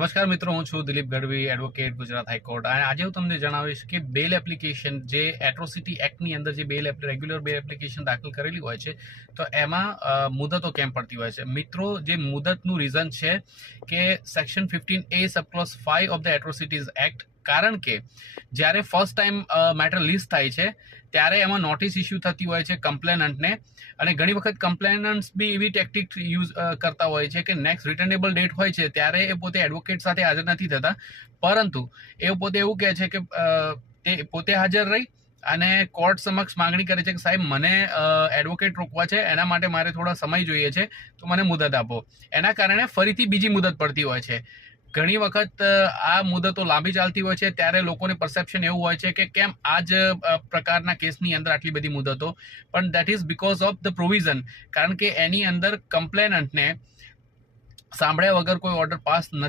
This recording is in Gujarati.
નમસ્કાર મિત્રો, હું છું દિલીપ ગઢવી, એડવોકેટ, ગુજરાત હાઈકોર્ટ. અને આજે હું તમને જણાવીશ કે બેલ એપ્લિકેશન જે એટ્રોસિટી એક્ટની અંદર જે રેગ્યુલર બેલ એપ્લિકેશન દાખલ કરેલી હોય છે તો એમાં મુદતો કેમ પડતી હોય છે. મિત્રો, જે મુદતનું રીઝન છે કે section 15A સબક્લોઝ 5 of the atrocities act. કારણ કે જ્યારે ફર્સ્ટ ટાઈમ મેટર લિસ્ટ થાય છે ત્યારે એમાં નોટિસ ઇસ્યુ થતી હોય છે કમ્પ્લેનન્ટને, અને ઘણી વખત કમ્પ્લેનન્ટ્સ બી એવી ટેક્ટિક યુઝ કરતા હોય છે કે નેક્સ્ટ રિટર્નેબલ ડેટ હોય છે ત્યારે એ પોતે એડવોકેટ સાથે હાજર નથી થતા, પરંતુ એ પોતે એવું કહે છે કે તે પોતે હાજર રહી અને કોર્ટ સમક્ષ માંગણી કરે છે કે સાહેબ, મને એડવોકેટ રોકવા છે, એના માટે મારે થોડા સમય જોઈએ છે, તો મને મુદત આપો. એના કારણે ફરીથી બીજી મુદત પડતી હોય છે. ઘણી વખત આ મુદતો લાંબી ચાલતી હોય છે ત્યારે લોકોને પરસેપ્શન એવું હોય છે કે કેમ આ જ પ્રકારના કેસની અંદર આટલી બધી મુદતો, પણ that is because of the provision. કારણ કે એની અંદર કમ્પ્લેનન્ટને સાંભળ્યા વગર કોઈ ઓર્ડર પાસ નથી